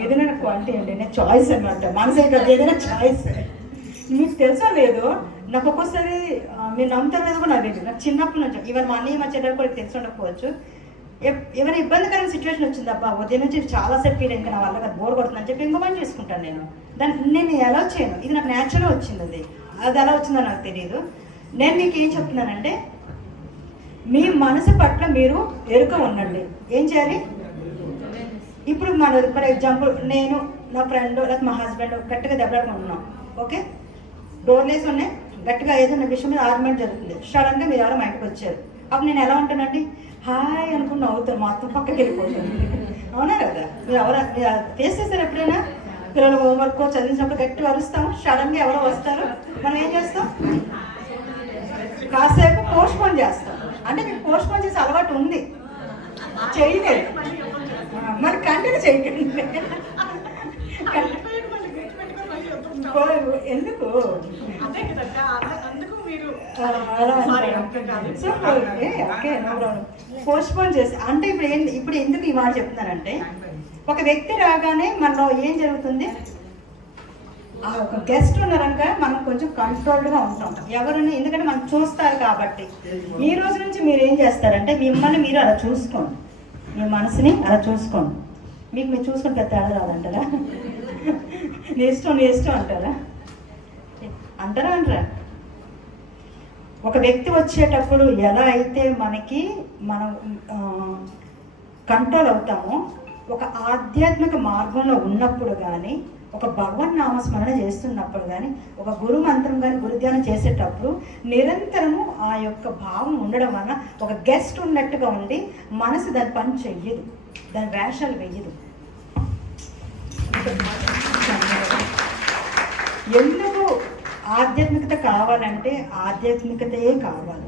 ఏదైనా నాకు క్వాలిటీ అండి, నేను చాయిస్ అనమాట. మనసే కదా, ఏదైనా చాయిస్. మీకు తెలుసా లేదు, నాకు ఒక్కోసారి మీరు నమ్ముతారు మీద కూడా నాకు తెలియదు. నాకు చిన్నప్పటి నుంచి ఇవన్నీ మా అన్నయ్య మా చెల్లెలు కూడా తెలిసి ఉండకపోవచ్చు. ఏమైనా ఇబ్బందికరమైన సిచ్యువేషన్ వచ్చింది, అబ్బా ఉదయం నుంచి చాలాసేపు ఫీల్ అయింది, నా వల్ల కదా బోర్ కొడుతుందని చెప్పి ఇంకో పని చేసుకుంటాను నేను. దానికి నేను ఎలా చేయను, ఇది నాకు న్యాచురల్గా వచ్చింది. అది ఎలా వచ్చిందో నాకు తెలియదు. నేను మీకు ఏం చెప్తున్నానంటే, మీ మనసు పట్ల మీరు ఎరుక ఉండండి. ఏం చేయాలి? ఇప్పుడు ఫర్ ఎగ్జాంపుల్ నేను నా ఫ్రెండ్ లేకపోతే మా హస్బెండ్ గట్టిగా దెబ్బలాడుకుంటున్నాం, ఓకే, డోర్ వేసి ఉన్నాయి, గట్టిగా ఏదైనా విషయం మీద ఆర్గ్యుమెంట్ జరుగుతుంది. సడన్గా మీరు ఎవరో మా ఇంటికి వచ్చారు, అప్పుడు నేను ఎలా ఉంటానండి? హాయ్ అనుకుని నవ్వుతాను, మొత్తం పక్కకి వెళ్ళిపోతాను. అవునా కదా? మీరు ఫేస్ చేస్తారు ఎప్పుడైనా? పిల్లలు హోంవర్క్ చదివించినప్పుడు గట్టిగా అరుస్తాము, సడన్గా ఎవరో వస్తారు, మనం ఏం చేస్తాం? కాసేపు పోస్ట్ పోన్ చేస్తాం. అంటే మీకు పోస్ట్ పోన్ చేసే అలవాటు ఉంది, చేయలేదు, మరి కంటిన్యూ చేయకండి. ఎందుకు పోస్ట్ పోన్ చేసి అంటే ఇప్పుడు ఎందుకు ఈ మాట చెప్తున్నానంటే, ఒక వ్యక్తి రాగానే మనలో ఏం జరుగుతుంది? ఒక గెస్ట్ ఉన్నారనుక మనం కొంచెం కంట్రోల్డ్గా ఉంటాం ఎవరైనా, ఎందుకంటే మనం చూస్తారు కాబట్టి. ఈ రోజు నుంచి మీరు ఏం చేస్తారంటే, మిమ్మల్ని మీరు అలా చూసుకోండి, మీ మనసుని అలా చూసుకోండి. మీకు మీరు చూసుకుని పెద్ద తేడా రాదంటారా? నీ ఇష్టం అంటారా? అంటారా? ఒక వ్యక్తి వచ్చేటప్పుడు ఎలా అయితే మనం కంట్రోల్ అవుతామో, ఒక ఆధ్యాత్మిక మార్గంలో ఉన్నప్పుడు కానీ, ఒక భగవన్ నామస్మరణ చేస్తున్నప్పుడు కానీ, ఒక గురు మంత్రం కానీ గురుధ్యానం చేసేటప్పుడు నిరంతరము ఆ యొక్క భావం ఉండడం వలన ఒక గెస్ట్ ఉన్నట్టుగా ఉండి మనసు దాని పని చెయ్యదు, దాని వేషాలు వెయ్యదు. ఎందుకు ఆధ్యాత్మికత కావాలంటే ఆధ్యాత్మికతయే కావాలి.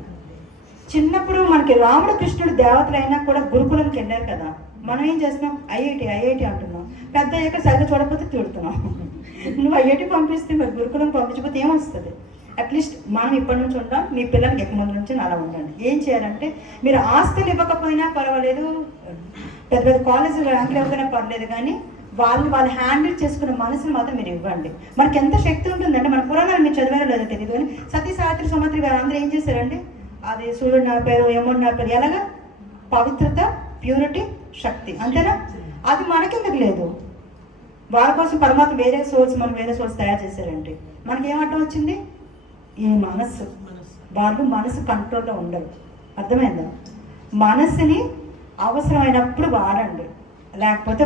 చిన్నప్పుడు మనకి రాముడు కృష్ణుడు దేవతలు అయినా కూడా గురుకులంకి వెళ్ళారు కదా, మనం ఏం చేస్తున్నాం? ఐఐటి అంటున్నాం. పెద్ద అయ్యాక సరిగ్గా చూడకపోతే తిడుతున్నాం. నువ్వు ఐఐటి పంపిస్తే మరి గురుకులం పంపించకపోతే ఏమొస్తుంది? అట్లీస్ట్ మనం ఇప్పటి నుంచి ఉంటాం, మీ పిల్లలకి ఎక్కువ మంది నుంచి అలా ఉండండి. ఏం చేయాలంటే, మీరు ఆస్తులు ఇవ్వకపోయినా పర్వాలేదు, పెద్ద పెద్ద కాలేజీలో ర్యాంకులు ఇవ్వకపోయినా పర్లేదు, కానీ వాళ్ళు హ్యాండిల్ చేసుకున్న మనసుని మాత్రం మీరు ఇవ్వండి. మనకి ఎంత శక్తి ఉంటుందంటే, మన పురాణాలు మీరు చదివారో లేదో తెలియదు కానీ సతీ సావిత్రి సుమంత్రి గారు అందరూ ఏం చేశారండి? అది సూర్యుడు నా పేరు, యముడు నా పేరు, ఎలాగా? పవిత్రత, ప్యూరిటీ, శక్తి, అంతేనా? అది మనకెందుకు లేదు? వాళ్ళ కోసం పరమాత్మ వేరే సోర్స్ తయారు చేశారంటే మనకి ఏమర్థం వచ్చింది? ఈ మనస్సు. వాళ్ళు మనసు కంట్రోల్లో ఉండరు. అర్థమైందా? మనసుని అవసరమైనప్పుడు వాడండి, లేకపోతే